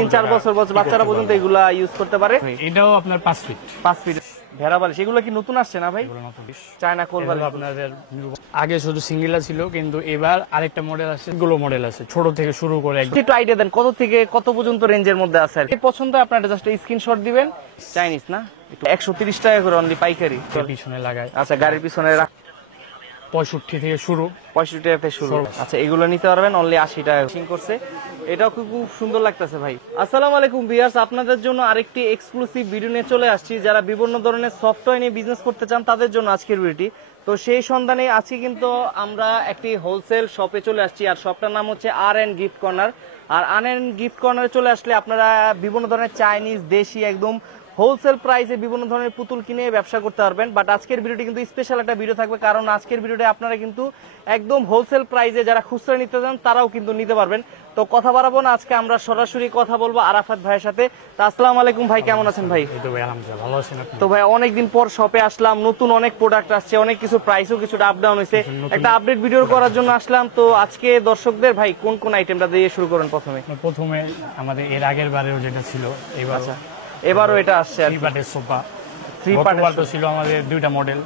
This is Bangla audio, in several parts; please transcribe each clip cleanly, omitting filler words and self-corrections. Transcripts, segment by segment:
3-4 বছর বাচ্চারা পর্যন্ত এগুলা ইউজ করতে পারে। এটাও আপনার 5 ফিট। 5 ফিট ভেড়া বালিশ, এগুলো কি নতুন আসছে না ভাই? চায়না কোল বালিশ আপনাদের আগে শুধু সিঙ্গেলা ছিল, কিন্তু এবার আরেকটা মডেল আছে, গুলো মডেল আছে ছোট থেকে শুরু করে। একটু আইডিয়া দেন কত থেকে কত পর্যন্ত রেঞ্জের মধ্যে আছে? আর কি পছন্দ আপনারা জাস্ট স্ক্রিনশট দিবেন। চাইনিজ না, 130 টাকা করে অনলি পাইকারি। পিছনে লাগায়। আচ্ছা, গাড়ির পিছনে 65 থেকে শুরু, 65 টাকা থেকে শুরু। আচ্ছা, এগুলো নিতে পারবেন অনলি 80 টাকা করছে। এটাও খুব সুন্দর লাগতেছে ভাই। আসসালামু আলাইকুম ভিউয়ার্স, আপনাদের জন্য আরেকটি এক্সক্লুসিভ ভিডিও নিয়ে চলে আসছি। যারা বিভিন্ন ধরনের সফটওয়্যার নিয়ে বিজনেস করতে চান তাদের জন্য আজকের ভিডিওটি। তো সেই সন্ধানে আজকে কিন্তু আমরা একটি হোলসেল শপে চলে আসছি, আর শপটার নাম হচ্ছে আর&, গিফট কর্নার। আর আর&, গিফট কর্নারে চলে আসলে আপনারা বিভিন্ন ধরনের চাইনিজ, দেশি একদম হোলসেল প্রাইসে বিভিন্ন ধরনের পুতুল কিনে ব্যবসা করতে পারবেন। বাট আজকের ভিডিওটি কিন্তু স্পেশাল একটা ভিডিও থাকবে, কারণ আজকের ভিডিওতে আপনারা কিন্তু একদম হোলসেল প্রাইসে যারা খুচরা নিতে চান তারাও কিন্তু নিতে পারবেন। তো কথা বাড়াবো না, আজকে আমরা সরাসরি কথা বলবো আরাফাত ভাইয়ের সাথে। তো আসসালামু আলাইকুম ভাই, কেমন আছেন ভাই? ভালো আছেন আপনি? তো ভাই অনেকদিন পর শপে আসলাম, নতুন অনেক প্রোডাক্ট আসছে, অনেক কিছু প্রাইসও কিছুটা আপ ডাউন হয়েছে, একটা আপডেট ভিডিও করার জন্য আসলাম। তো আজকে দর্শকদের ভাই কোন কোন আইটেমটা দিয়ে শুরু করেন? প্রথমে আমাদের এর আগের বারেও যেটা ছিল, এবারও এটা আসছে আর কি সোফা। 3 পার্ট ছিল আমাদের দুইটা মডেল।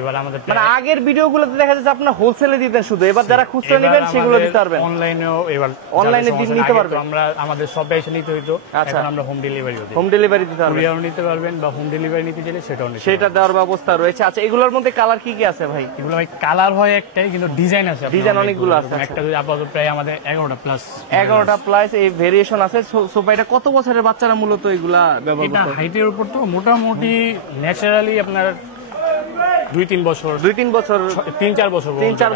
এবার আমাদের মানে আগের ভিডিওগুলোতে দেখা যাচ্ছে আপনারা হোলসেলে দিতেন শুধু, এবার যারা খুচরা নেবেন সেগুলো দিতে পারবেন অনলাইনেও। এবার অনলাইনে নিতে পারবেন। আমরা আমাদের শপে এসে নিতে হইতো, এখন আমরা হোম ডেলিভারি দিই। হোম ডেলিভারি দিতে পারবেন, কুরিয়ারও নিতে পারবেন, বা হোম ডেলিভারি নিতে চাইলে সেটা দেওয়ার ব্যবস্থা রয়েছে। আচ্ছা, এগুলোর মধ্যে কালার কি কি আছে ভাই? এগুলো ভাই কালার হয় একটাই, কিন্তু ডিজাইন আছে, ডিজাইন অনেকগুলো আছে। একটা আপাতত প্রায় আমাদের 11টা প্লাস এই ভেরিয়েশন আছে। সোফা এটা কত বছরের বাচ্চারা মূলত এগুলা ব্যবহার করে? এটা হাইটের উপর তো মোটামুটি ন্যাচারালি আপনার 2-3 বছর 3-4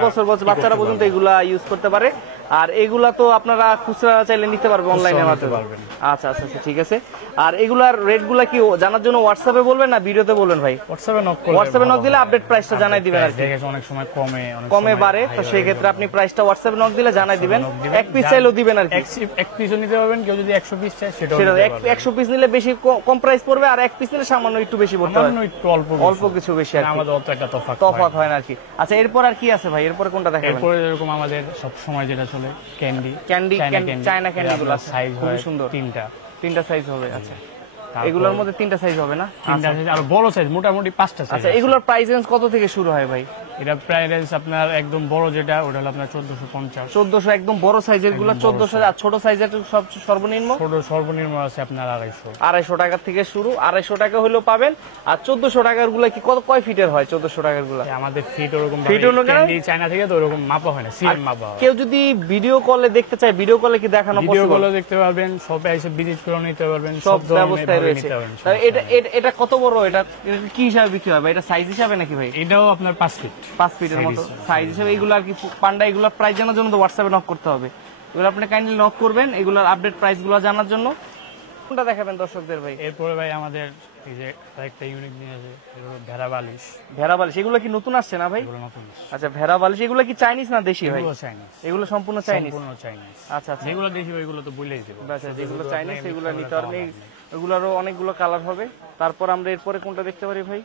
বছর বাচ্চারা পর্যন্ত এগুলা ইউজ করতে পারে। আর এগুলা তো আপনারা খুচরা চাইলে নিতে পারবেন, অনলাইনে মারতে পারবেন। আচ্ছা আচ্ছা ঠিক আছে। আর এগুলার রেট গুলা কি জানার জন্য হোয়াটসঅ্যাপে বলবেন না ভিডিওতে বলবেন ভাই? হোয়াটসঅ্যাপে নক দিলে আপডেট প্রাইসটা জানাই দিবেন। আর অনেক সময় কমে বাড়ে, তো সেই ক্ষেত্রে আপনি প্রাইসটা হোয়াটসঅ্যাপে নক দিলে জানাই দিবেন। এক পিস চাইলেও দিবেন আর কি, এক পিসও নিতে পারবেন। কেউ যদি 100 পিস চায় সেটা 100 পিস নিলে বেশি কম প্রাইস পড়বে, আর এক পিস নিলে সামান্য একটু বেশি পড়তে হবে, অল্প কিছু বেশি আর কি, আমাদের অত একটা তফাৎ হয় না আর কি। আচ্ছা, এরপর আর কি আছে ভাই? এরপর কোনটা দেখাবেন? এরপর এরকম আমাদের সব সময় যেটা চলে ক্যান্ডি, চায়না ক্যান্ডি গুলো সাইজ খুব সুন্দর, তিনটা সাইজ হবে। আচ্ছা, এগুলোর মধ্যে 3টা সাইজ হবে না? 3টা সাইজ, আর বড় সাইজ মোটামুটি 5টা সাইজ। আচ্ছা, এগুলোর প্রাইস রেঞ্জ কত থেকে শুরু হয় ভাই? এটা প্রাইস আপনার একদম বড় যেটা, ওটা হলো আপনার 1450 একদম বড় সাইজের গুলো 1400। আর ছোট সাইজের সব সর্বনিম্ন আছে আপনার 250 টাকা থেকে শুরু। 250 টাকা হলেও পাবেন। আর 1400 টাকার গুলা কি কয় ফিটের হয়? 1400 টাকার গুলা আমাদের ফিট ওরকম চায়না থেকে তো ওরকম মাপা হয় না, সিএম মাপা হয়। কেউ যদি ভিডিও কলে দেখতে চায়, ভিডিও কলে কি দেখানো পসিবল? ভিডিও কলে দেখতে পারবেন, সবে এসে ভিজিট করে নিতে পারবেন, সব ব্যবস্থায় রয়েছে। এটা কত বড়? এটা কি হিসাবে বিক্রি হয়? এটা সাইজ হিসাবে নাকি ভাই? এটাও আপনার 5 ফিট, 5 ফিটের মতো সাইজ হিসেবে। এগুলো আর কি পান্ডা, এগুলো প্রাইস জানার জন্য তো হোয়াটসঅ্যাপে নক করতে হবে। এগুলো আপনি কাইন্ডলি নক করবেন এগুলোর আপডেট প্রাইস গুলো জানার জন্য। কোনটা দেখাবেন দর্শকদের ভাই? এরপরে ভাই আমাদের এই যে আরেকটা ইউনিক নিয়ে আছে, ভেড়া বালিশ। এগুলো কি নতুন আসছে না ভাই? আচ্ছা, ভেড়া বালিশ এগুলো কি চাইনিজ না দেশি ভাই? এগুলো সম্পূর্ণ চাইনিজ। আচ্ছা আচ্ছা, যেগুলো দেশি ওইগুলো তো বলেই দেব। আচ্ছা, যেগুলো চাইনিজ সেগুলো নিতে পারবেন। এগুলোরও অনেকগুলো কালার হবে। তারপর আমরা এরপরে কোনটা দেখতে পারি ভাই?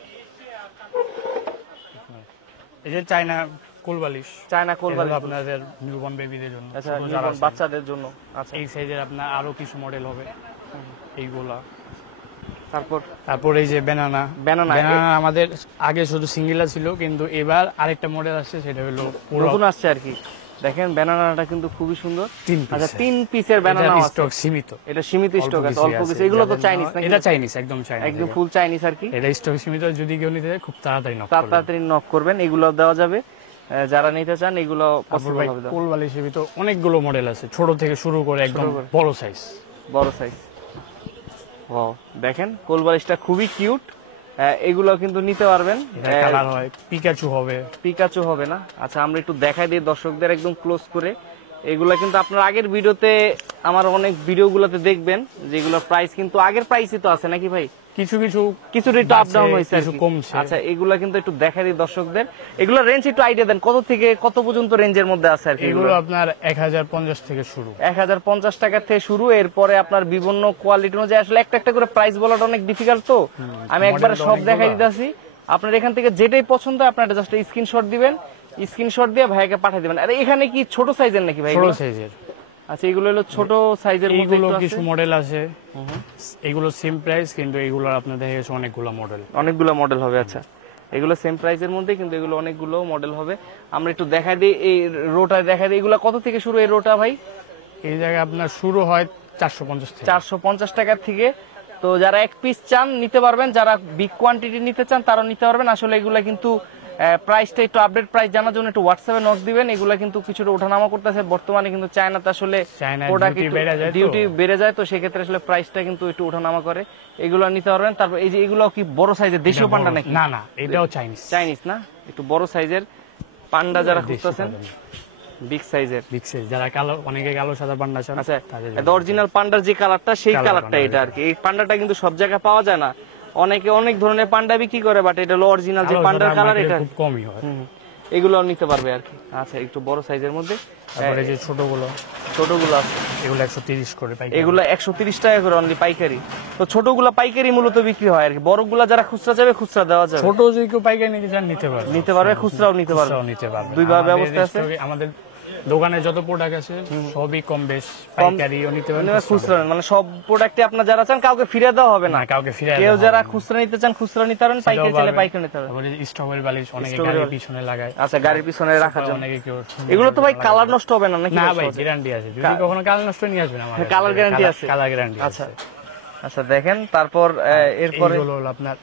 এই যে চায়না কোল বালিশ আপনাদের নিউবর্ন বেবিদের জন্য, আচ্ছা, নিউবর্ন বাচ্চাদের জন্য। আচ্ছা, এই সাইজের আপনার আরো কিছু মডেল হবে এইগুলা। তারপর এই যে ব্যানানা আমাদের আগে শুধু সিঙ্গেলা ছিল, কিন্তু এবার আরেকটা মডেল আসছে, সেটা হলো নতুন আসছে আর কি। দেখেন ব্যানানাটা কিন্তু খুবই সুন্দর। আচ্ছা, 3 পিসের ব্যানানা আছে, স্টক সীমিত। এটা সীমিত স্টক আছে, অল্প কিছু। এগুলো তো চাইনিজ নাকি? এটা চাইনিজ, একদম চাইনিজ, একদম ফুল চাইনিজ আর কি। এটা স্টক সীমিত, যদি কেউ নিতে চায় খুব তাড়াতাড়ি নক করবেন। এগুলো দেওয়া যাবে যারা নিতে চান, এগুলো পসিবল হবে। কোল বালিশের ভিতর অনেকগুলো মডেল আছে, ছোট থেকে শুরু করে একদম বড় সাইজ। ওয়াও, দেখেন কোল বালিশটা খুবই কিউট। এগুলো কিন্তু নিতে পারবেন। কালার হয় পিকাচু হবে না? আচ্ছা, আমরা একটু দেখাই দিই দর্শকদের একদম ক্লোজ করে। এগুলা কিন্তু আপনার আগের ভিডিওতে, আমার অনেক ভিডিওগুলোতে দেখবেন যেগুলো প্রাইস কিন্তু আগের প্রাইসই তো আছে নাকি ভাই? কিছু রেট আপ ডাউন হয়েছে, কিছু কমছে। আচ্ছা, এগুলা কিন্তু একটু দেখাই দিই দর্শকদের। এগুলো রেঞ্জ একটু আইডিয়া দেন কত থেকে কত পর্যন্ত রেঞ্জের মধ্যে আছে আর কি? এগুলো আপনার 1050 থেকে শুরু, 1050 টাকা থেকে শুরু। এরপরে আপনার বিভিন্ন কোয়ালিটি অনুযায়ী আসলে একটা করে প্রাইস বলাটা অনেক ডিফিকাল্ট, তো আমি একবারে সব দেখাই দিতেছি। আপনার এখান থেকে যেটাই পছন্দ হয় আপনারা জাস্ট স্ক্রিনশট দিবেন, স্ক্রিনশট দিয়ে ভাইকে পাঠিয়ে দিবেন। আর এখানে কি ছোট সাইজের নাকি ভাই? ছোট সাইজের আচ্ছা এগুলো হলো ছোট সাইজের মধ্যে এইগুলো একটু কিছু আছে। মডেল আছে, এগুলো সেম প্রাইস কিন্তু এগুলো আপনার দেখা গেছে অনেকগুলো মডেল। অনেকগুলো মডেল হবে। আচ্ছা এগুলো সেম প্রাইসের মধ্যে কিন্তু এগুলো অনেকগুলো মডেল হবে। আমরা একটু দেখাই দিই, এই রোটা দেখাই দিই। এগুলো কত থেকে শুরু এই রোটা ভাই? এই জায়গায় আপনার শুরু হয় 450 থেকে। 450 টাকার থেকে। তো যারা এক পিস চান নিতে পারবেন, যারা বিগ কোয়ান্টিটি নিতে চান তারাও নিতে পারবেন। আসলে এগুলা কিন্তু প্রাইসটা একটু আপডেট প্রাইস জানার জন্য একটু হোয়াটসঅ্যাপে নক দিবেন। এগুলা কিন্তু কিছুটা ওঠানামা করতেছে বর্তমানে, কিন্তু চায়নাতে আসলে প্রোডাক্ট ডিউটি বেড়ে যায়, তো সেক্ষেত্রে আসলে প্রাইসটা কিন্তু একটু ওঠানামা করে। এগুলো নিতে পারবেন। তারপর এই যে এগুলো কি বড় সাইজের দেশীয় পান্ডা নাকি? না না, এটাও চাইনিজ। চাইনিজ না, একটু বড় সাইজের পান্ডা যারা খুঁজতেছেন, বিগ সাইজের। বিগ সাইজ যারা কালো, অনেকে কালো সাদা পান্ডা চান। আচ্ছা অরিজিনাল পান্ডার যে কালারটা সেই কালারটা এটা আর কি। এই পান্ডাটা কিন্তু সব জায়গায় পাওয়া যায় না, অনেকে অনেক ধরনের পান্ডা বিক্রি করে, বাট এটা হলো অরিজিনাল যে পান্ডার কালার, এটা খুব কমই হয়। এগুলো নিতে পারবে আর কি। আচ্ছা একটু বড় সাইজের মধ্যে। তারপরে যে ছোটগুলো আছে এগুলো 130 করে পাইকারি। এগুলো 130 টাকা করে অনলি পাইকারি। তো ছোটগুলো পাইকারি মূলত বিক্রি হয় আর কি, বড়গুলা যারা খুচরা যাবে খুচরা দেওয়া যাবে। ছোট যে কেউ পাইকারি নিতে চান নিতে পারবে, খুচরাও নিতে পারবে। দুইভাবে ব্যবস্থা আছে। আমাদের দোকানে যত প্রোডাক্ট আছে সবই কম বেশ পাইকারিও নিতে পারবেন, খুচরা মানে সব প্রোডাক্টে আপনার যারা চান কাউকে ফিরে দেওয়া হবে না, কাউকে ফিরে। কেউ যারা খুচরা নিতে চান খুচরা নিতে পারেন, পাইকারি চাইলে পাইকারি নিতে পারবেন। তারপরে স্ট্রবেরি বালিশ অনেকে গাড়ির পিছনে লাগায়। আচ্ছা গাড়ির পিছনে রাখার জন্য অনেকে কেউ। এগুলো তো ভাই কালার নষ্ট হবে না নাকি? না ভাই, গ্যারান্টি আছে, যদি কখনো কালার নষ্ট নিয়ে আসবেন আমাদের কালার গ্যারান্টি আছে। কালার গ্যারান্টি আচ্ছা আচ্ছা দেখেন। তারপর এরপরে এগুলো হলো আপনার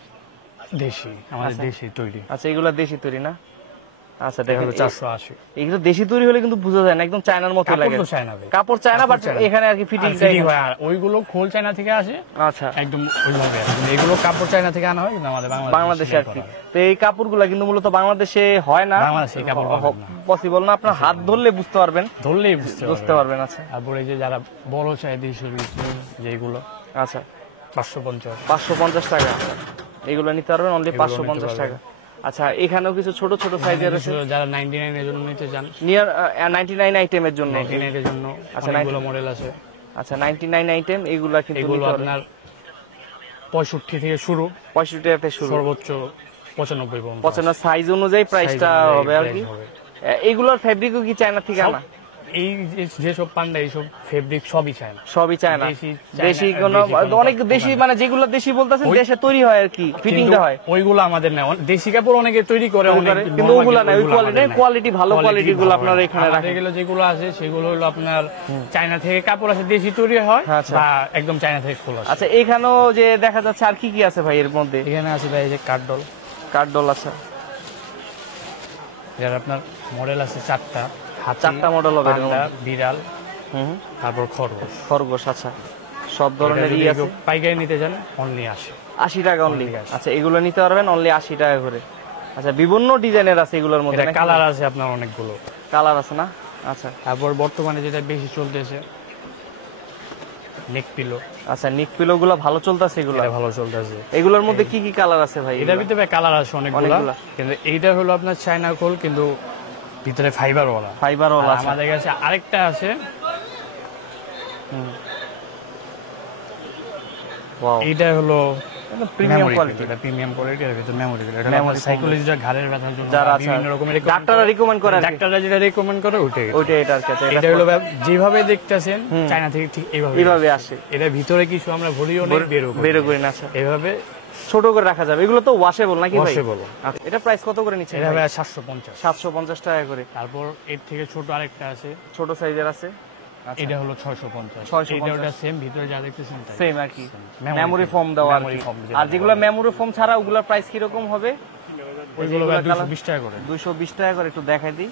দেশি, আমাদের দেশি তৈরি। আচ্ছা এগুলো দেশি তৈরি না? আচ্ছা দেখেন 480। এগুলো দেশি তৈরি হলে কিন্তু বোঝা যায় না, একদম চায়নার মতো লাগে। কাপড় চায়না, বাট এখানে আর কি ফিটিং হয়। আর ওইগুলো খোল চায়না থেকে আসে। আচ্ছা একদম ওইভাবে। এগুলো কাপড় চায়না থেকে আনা হয়, কিন্তু আমাদের বাংলাদেশে আর কি। তো এই কাপড়গুলো কিন্তু মূলত বাংলাদেশে হয় না, বাংলাদেশে কাপড় পসিবল না। আপনার হাত ধরলে বুঝতে পারবেন, ধরলেই বুঝতে পারবেন। আচ্ছা তারপরে যে যারা বড় চাই দেশি যেগুলো, আচ্ছা 550 টাকা এগুলো নিতে পারবেন অনলি 550 টাকা। আচ্ছা এখানেও কিছু ছোট ছোট সাইজের আছে, যারা 99 এর জন্য নিতে চান, নিয়ার 99 আইটেমের জন্য, 99 এর জন্য অনেকগুলো মডেল আছে। আচ্ছা 99 আইটেম এগুলা কিন্তু এগুলো আপনার 65 থেকে শুরু, 65 টাকা থেকে শুরু, সর্বোচ্চ 95 পর্যন্ত। 95 সাইজ অনুযায়ী প্রাইসটা হবে আর কি। এগুলোর ফেব্রিকও কি চায়না থেকে আনা? এই যেসব পান্ডা এইসব ফেব্রিক সবই চায়না, সবই চায়না। দেশি কোন অনেক দেশি মানে যেগুলো দেশি বলতেছেন দেশে তৈরি হয় আর কি, ফিটিংটা হয়, ওইগুলো আমাদের না। দেশি কাপড় অনেকে তৈরি করে, কিন্তু ওগুলা না, ওই কোয়ালিটি ভালো কোয়ালিটি গুলো আপনারা এখানে রাখেন। এগুলো যেগুলো আছে সেগুলো হলো আপনার চায়না থেকে কাপড় আছে, দেশি তৈরি হয় বা একদম চায়না থেকে ফুল আসে। আচ্ছা এখানেও যে দেখা যাচ্ছে আর কি কি আছে ভাই এর মধ্যে? এখানে আছে ভাই যে কাঠডল আছে, যার আপনার মডেল আছে 4টা মডেল হবে, বিড়াল, তারপর খরগোশ। আচ্ছা সব ধরনের ই আছে। পাইকারি নিতে চান অনলি 80 টাকা অনলি। আচ্ছা এগুলো নিতে পারবেন অনলি 80 টাকা করে। আচ্ছা বিভিন্ন ডিজাইনের আছে এগুলোর মধ্যে, কালার আছে আপনার অনেকগুলো কালার আছে না? আচ্ছা তারপর বর্তমানে যেটা বেশি চলতেছে নেক পিলো। আচ্ছা নেক পিলো গুলো ভালো চলতেছে, এগুলো ভালো চলতেছে। এগুলোর মধ্যে কি কি কালার আছে ভাই? এটার ভিতরে কালার আছে অনেকগুলো, কিন্তু এইটা হলো আপনার চায়না খোল, কিন্তু ভিতরে ফাইবার ওয়ালা। আমাদের কাছে আরেকটা আছে, এইটা হলো প্রিমিয়াম কোয়ালিটি। এটা প্রিমিয়াম কোয়ালিটি, এর ভিতরে মেমোরি। এটা আমাদের সাইকোলজিস্ট ঘাড়ের ব্যথার জন্য যারা বিভিন্ন রকমের ডাক্তাররা রিকমেন্ড করে, ডাক্তাররা যেটা রিকমেন্ড করে ওইটাই এটা আর কি। এটা হলো যেভাবে দেখতেছেন চায়না থেকে ঠিক এইভাবে আসে। এটা ভিতরে কিছু আমরা ভরিও নেই, বেরো করি না, এইভাবে ছোট করে রাখা যাবে। এগুলো তো ওয়াশেবল নাকি ভাই? আচ্ছা এটা প্রাইস কত করে নিচ্ছেন? এটা ভাই 750 টাকা করে। তারপর এর থেকে ছোট আরেকটা আছে, ছোট সাইজের আছে, এটা হলো 650। এটা ওটা সেম, ভিতরে যা দেখতেছেন তাই সেম আর কি, মেমোরি ফোম দেওয়া আর কি। আর যেগুলো মেমোরি ফোম ছাড়া ওগুলোর প্রাইস কি রকম হবে? ওইগুলো 220 টাকা করে। 220 টাকা করে। একটু দেখাই দিই,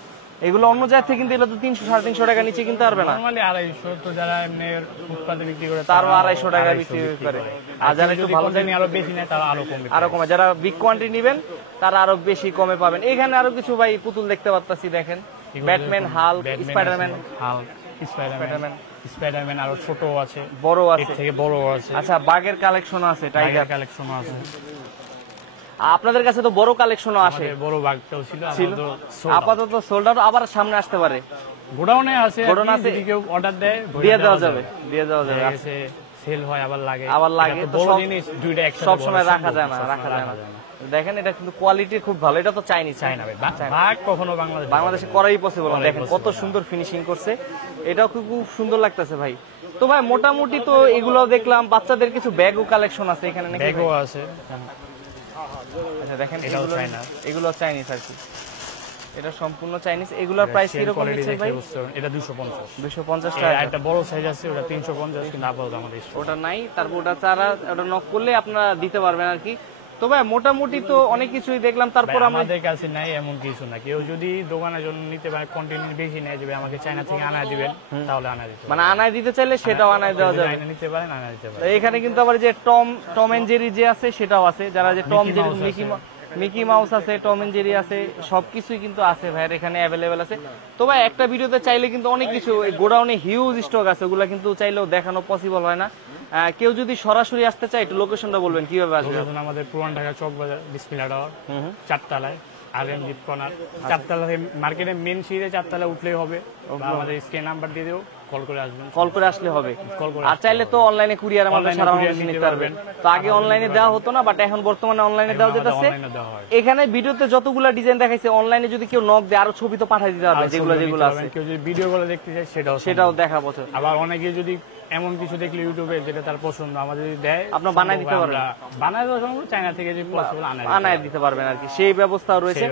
এগুলো অন্য জায়গা থেকে কিন্তু এগুলো তো 300-350 টাকা নিচে কিনতে পারবে না। নরমালি 250, তো যারা এমনি ফুটপাতে বিক্রি করে তারও 250 টাকা বিক্রি করে। আর যারা একটু ভালো জানি আরো বেশি নেয় তারা আরো কমে। যারা বিগ কোয়ান্টিটি নেবেন তারা আরো বেশি কমে পাবেন। এখানে আরো কিছু ভাই পুতুল দেখতে পাচ্ছি, দেখেন ব্যাটম্যান, হাল্ক, স্পাইডারম্যান আরো ছোট আছে, বড় আছে, থেকে বড় আছে। আচ্ছা বাঘের কালেকশন আছে, টাইগার কালেকশন আছে। আপনাদের কাছে তো বড় কালেকশনও আসে? বড় বাঘটাও ছিল, আপাতত সোল্ড আউট, আবার সামনে আসতে পারে। গোডাউনে আছে, যদি কেউ অর্ডার দেয় দিয়ে দেওয়া যাবে। সেল হয় আবার লাগে, তো বড় জিনিস দুইটা একসাথে সব সময় রাখা যায় না। দেখেন এটা কিন্তু কোয়ালিটি খুব ভালো। এটা তো চাইনা বাঘ কখনো বাংলাদেশে করাই পসিবল না। দেখেন কত সুন্দর ফিনিশিং করছে। এটাও খুব সুন্দর লাগতেছে ভাই। তো ভাই মোটামুটি তো এগুলো দেখলাম, বাচ্চাদের কিছু ব্যাগও কালেকশন আছে এখানে নাকি? ব্যাগও আছে। আচ্ছা দেখেন এগুলো চাইনিজ আর কি, এটা সম্পূর্ণ চাইনিজ। এগুলোর প্রাইস কি রকম আছে ভাই? এটা 250 250 টাকা। একটা বড় সাইজ আছে ওটা 350, কিন্তু আপাতত আমাদের ওটা নাই। তারপর ওটা চারা, ওটা নক করলে আপনারা দিতে পারবেন আর কি। তো ভাই মোটামুটি তো অনেক কিছুই দেখলাম। তারপর আমাদের কাছে নাই এমন কিছু না, কেউ যদি দোকানের জন্য নিতে পারে, কন্টিনিউ বেশি নেয়, যাবে আমাকে চায়না থেকে আনায় দিবেন, তাহলে আনায় দিতে মানে আনায় দিতে চাইলে সেটাও আনায় দেওয়া যাবে, নিতে পারেন, আনায় দিতে পারেন। এখানে কিন্তু আবার যে টম এন্ড জেরি যে আছে সেটাও আছে, যারা যে টম জেরি মিকি মাউস আছে, টম এন্ড জেরি আছে, সবকিছুই কিন্তু আছে ভাইয়ের এখানে অ্যাভেলেবেল আছে। তো ভাই একটা ভিডিওতে চাইলে কিন্তু অনেক কিছু, গোডাউনে হিউজ স্টক আছে, ওগুলা কিন্তু চাইলেও দেখানো পসিবল হয় না। কেউ যদি সরাসরি আসতে চায় একটু লোকেশনটা বলবেন কিভাবে আসবে? আমাদের পুরান ঢাকা চক বাজার, বিসমিল্লাহ টাওয়ার, 4 তলায়, আরএম জিপ কর্নার, 4 তলা মার্কেটের মেন সিঁড়ে 4 তলায় উঠলেই হবে। আমাদের স্ক্রিন নাম্বার দিয়ে দিও, কল করে আসবেন, কল করে আসলে হবে। আর চাইলে তো অনলাইনে কুরিয়ার আমাদের সারা বাংলাদেশে নিতে পারবেন। তো আগে অনলাইনে দেওয়া হতো না, বাট এখন বর্তমানে অনলাইনে দেওয়া যেতেছে। এখানে ভিডিওতে যতগুলা ডিজাইন দেখাইছে, অনলাইনে যদি কেউ নক দেয় আরো ছবি তো পাঠিয়ে দিতে পারবে, যেগুলো আছে। কেউ যদি ভিডিও গুলো দেখতে চায় সেটাও দেখাবো। আবার অনেকে যদি এমন কিছু দেখলে ইউটিউবে যেটা তার পছন্দ, আমাদের যদি দেয়, আপনারা বানাই দিতে পারবেন, বানাই দেওয়া সম্ভব, চায়না থেকে যে পসিবল আনায় দিতে পারবেন আর কি, সেই ব্যবস্থাও রয়েছে।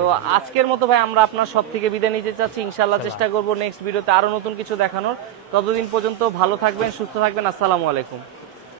তো আজকের মতো ভাই আমরা আপনার সব থেকে বিদায় নিতে চাচ্ছি। ইনশাআল্লাহ চেষ্টা করবো নেক্সট ভিডিওতে আরো নতুন কিছু দেখানোর। ততদিন পর্যন্ত ভালো থাকবেন, সুস্থ থাকবেন। আসসালামু আলাইকুম।